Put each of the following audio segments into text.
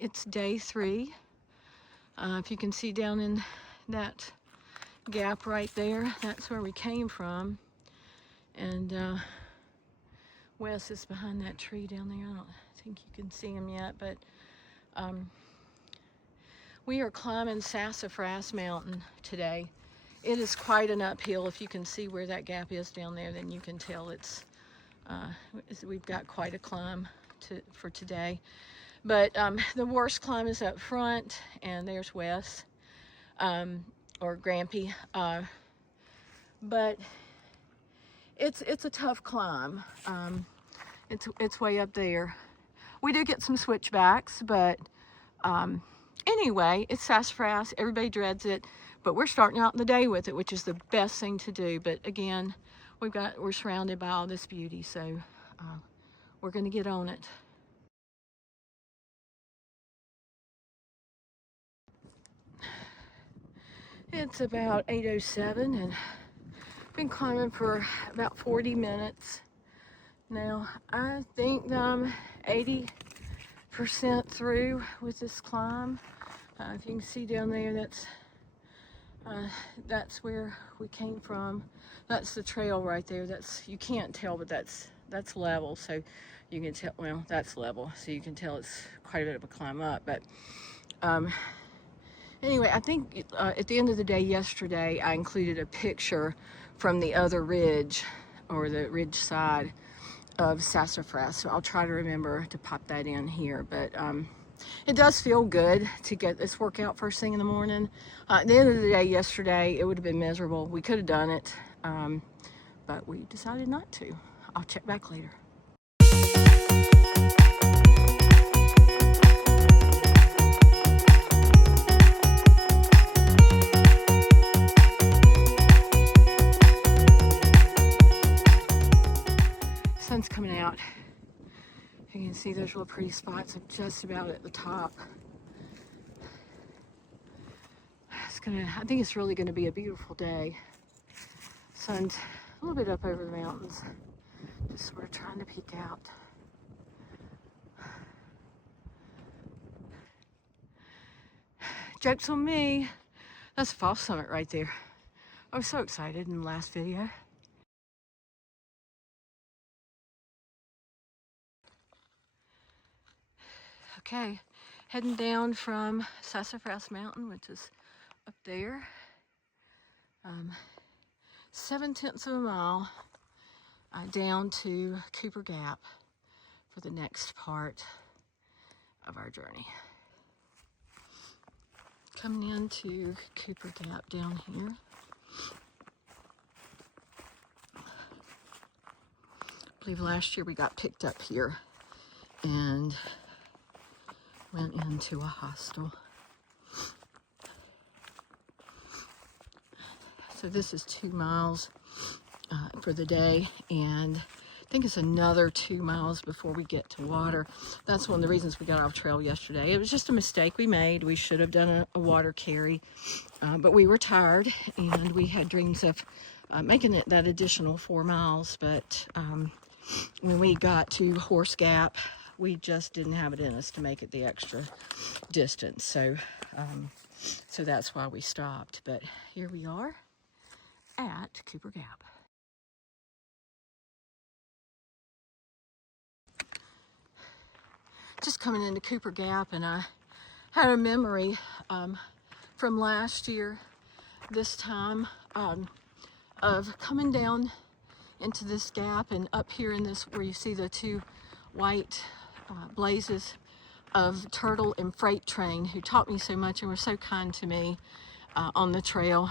It's day 3. If you can see down in that gap right there, that's where we came from. And Wes is behind that tree down there. I don't think you can see him yet, but we are climbing Sassafras Mountain today. It is quite an uphill. If you can see where that gap is down there, then you can tell we've got quite a climb for today. But the worst climb is up front, and there's Wes, or Grampy. But it's a tough climb. It's way up there. We do get some switchbacks, but anyway, it's Sassafras. Everybody dreads it, but we're starting out the day with it, which is the best thing to do. But again, we're surrounded by all this beauty, so we're going to get on it. It's about 8:07, and been climbing for about 40 minutes. Now, I think I'm 80% through with this climb. If you can see down there, that's where we came from. That's the trail right there. You can't tell, but that's level, so you can tell. Well, that's level, so you can tell it's quite a bit of a climb up. But anyway, I think at the end of the day yesterday, I included a picture from the other ridge, or the ridge side of Sassafras. So I'll try to remember to pop that in here. But it does feel good to get this workout first thing in the morning. At the end of the day yesterday, it would have been miserable. We could have done it, but we decided not to. I'll check back later. Sun's coming out. You can see those real pretty spots. I'm just about at the top. I think it's really gonna be a beautiful day. Sun's a little bit up over the mountains. Just sort of trying to peek out. Joke's on me. That's a false summit right there. I was so excited in the last video. Okay, heading down from Sassafras Mountain, which is up there. 7/10 of a mile down to Gooch Gap for the next part of our journey. Coming into Gooch Gap down here. I believe last year we got picked up here and went into a hostel. So this is 2 miles for the day, and I think it's another 2 miles before we get to water. That's one of the reasons we got off trail yesterday. It was just a mistake we made. We should have done a water carry, but we were tired, and we had dreams of making it that additional 4 miles. But when we got to Gooch Gap, we just didn't have it in us to make it the extra distance. So that's why we stopped. But here we are at Gooch Gap. Just coming into Gooch Gap, and I had a memory from last year, this time, of coming down into this gap and up here in this, where you see the 2 white blazes of turtle and freight train, who taught me so much and were so kind to me on the trail.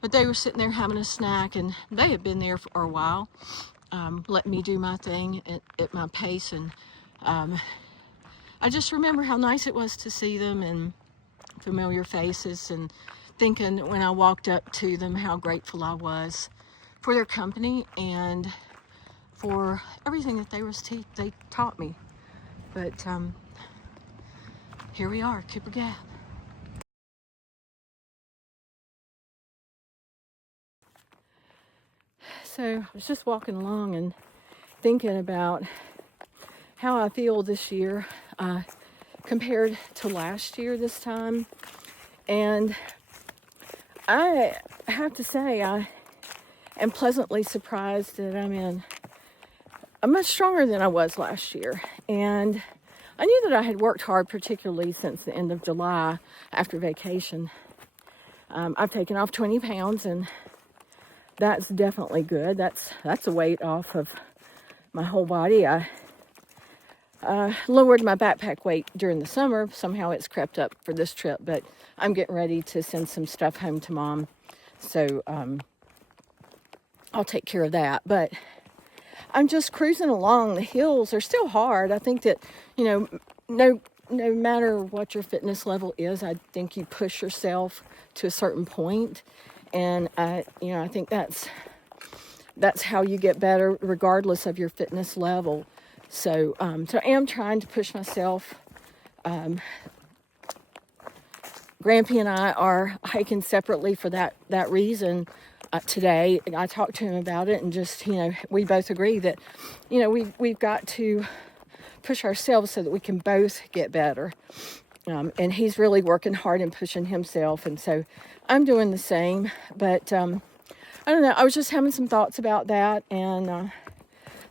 But they were sitting there having a snack, and they had been there for a while, letting me do my thing at my pace. And I just remember how nice it was to see them, and familiar faces, and thinking when I walked up to them how grateful I was for their company and for everything that they taught me. But here we are, Gooch Gap. So I was just walking along and thinking about how I feel this year, compared to last year this time. And I have to say, I am pleasantly surprised that I'm much stronger than I was last year. And I knew that I had worked hard, particularly since the end of July after vacation. I've taken off 20 pounds, and that's definitely good. That's a weight off of my whole body. I lowered my backpack weight during the summer. Somehow it's crept up for this trip, but I'm getting ready to send some stuff home to Mom. So I'll take care of that. But I'm just cruising along. The hills are still hard. I think that, no matter what your fitness level is, I think you push yourself to a certain point. And I think that's how you get better regardless of your fitness level. So I am trying to push myself. Grampy and I are hiking separately for that reason today. I talked to him about it, and just, we both agree that, we've got to push ourselves so that we can both get better. And he's really working hard and pushing himself, and so I'm doing the same. But I don't know, I was just having some thoughts about that, and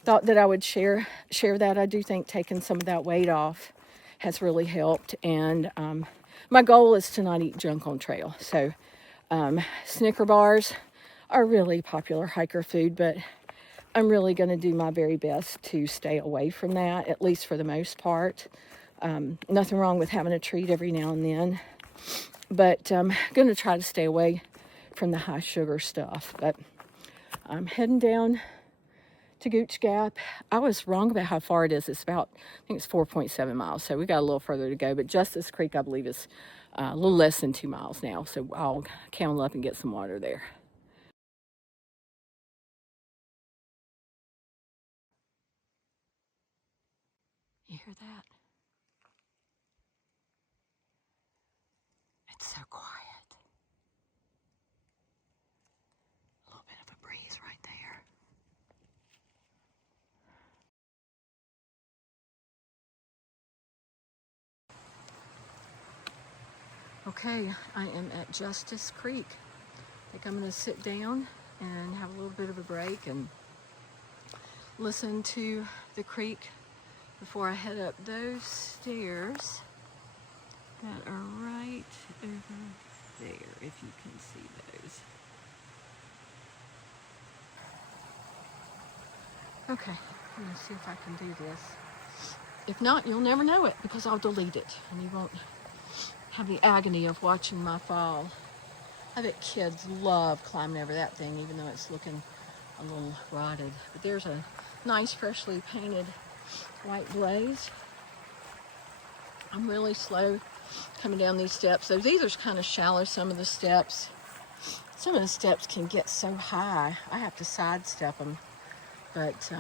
thought that I would share that. I do think taking some of that weight off has really helped, and my goal is to not eat junk on trail. So Snicker bars are really popular hiker food, but I'm really going to do my very best to stay away from that, at least for the most part. Nothing wrong with having a treat every now and then, but I'm going to try to stay away from the high sugar stuff. But I'm heading down to Gooch Gap. I was wrong about how far it is. It's about, I think it's 4.7 miles. So we got a little further to go, but Justice Creek, I believe, is a little less than 2 miles now. So I'll count up and get some water there. You hear that? It's so quiet. A little bit of a breeze right there. Okay, I am at Justice Creek. I think I'm going to sit down and have a little bit of a break and listen to the creek before I head up those stairs that are right over there, if you can see those. Okay, I'm going to see if I can do this. If not, you'll never know it, because I'll delete it and you won't have the agony of watching my fall. I bet kids love climbing over that thing, even though it's looking a little rotted. But there's a nice freshly painted white blaze. I'm really slow coming down these steps. So these are kind of shallow, some of the steps. Some of the steps can get so high, I have to sidestep them. But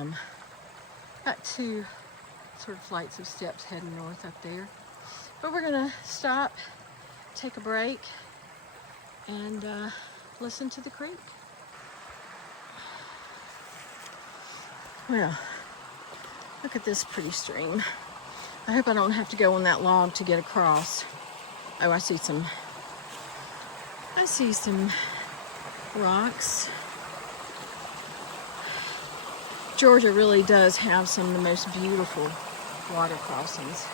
got 2 sort of flights of steps heading north up there. But we're gonna stop, take a break, and listen to the creek. Well, look at this pretty stream. I hope I don't have to go on that log to get across. Oh, I see some rocks. Georgia really does have some of the most beautiful water crossings.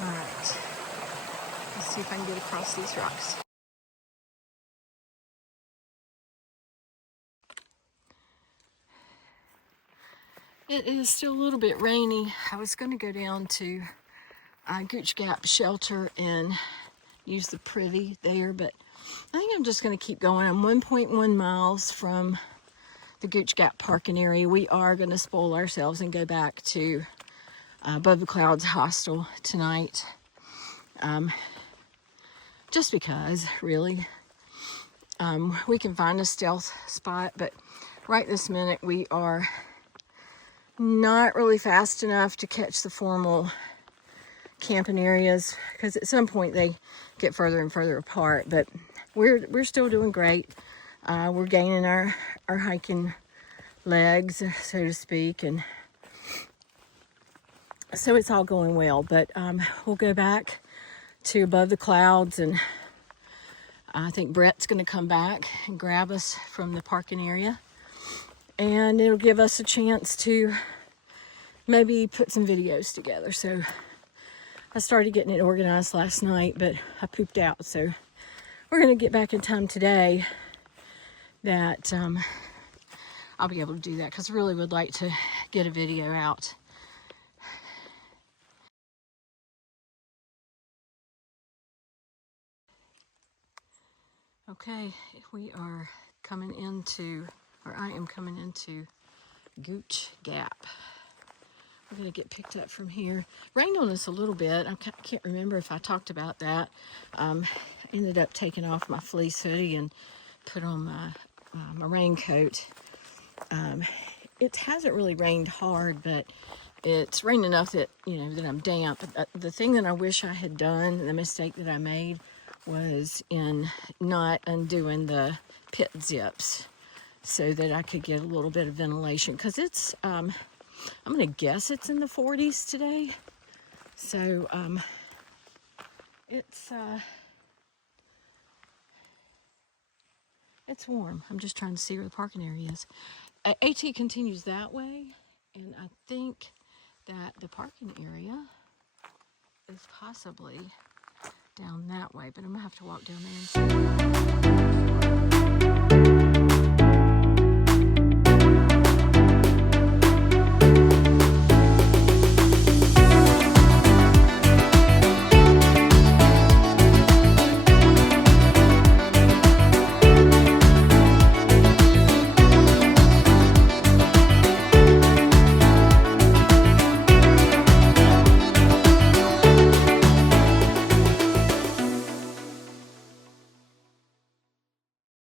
All right, let's see if I can get across these rocks. It is still a little bit rainy. I was going to go down to Gooch Gap shelter and use the privy there, but I think I'm just going to keep going. I'm 1.1 miles from the Gooch Gap parking area. We are going to spoil ourselves and go back to Above the Clouds Hostel tonight. Just because, really. We can find a stealth spot, but right this minute we are not really fast enough to catch the formal camping areas, because at some point they get further and further apart. But we're still doing great. we're gaining our hiking legs, so to speak, and so it's all going well. But we'll go back to above the clouds, and I think Brett's going to come back and grab us from the parking area, and it'll give us a chance to maybe put some videos together. So I started getting it organized last night, but I pooped out, so we're going to get back in time today that I'll be able to do that, because I really would like to get a video out. Okay, we are coming into, or I am coming into Gooch Gap. We're going to get picked up from here. Rained on us a little bit. I can't remember if I talked about that. I ended up taking off my fleece hoodie and put on my raincoat. It hasn't really rained hard, but it's rained enough that, you know, that I'm damp. The thing that I wish I had done, the mistake that I made, was in not undoing the pit zips so that I could get a little bit of ventilation, because it's I'm gonna guess it's in the 40s today, so it's warm. I'm just trying to see where the parking area is. AT continues that way, and I think that the parking area is possibly down that way, but I'm gonna have to walk down there and see.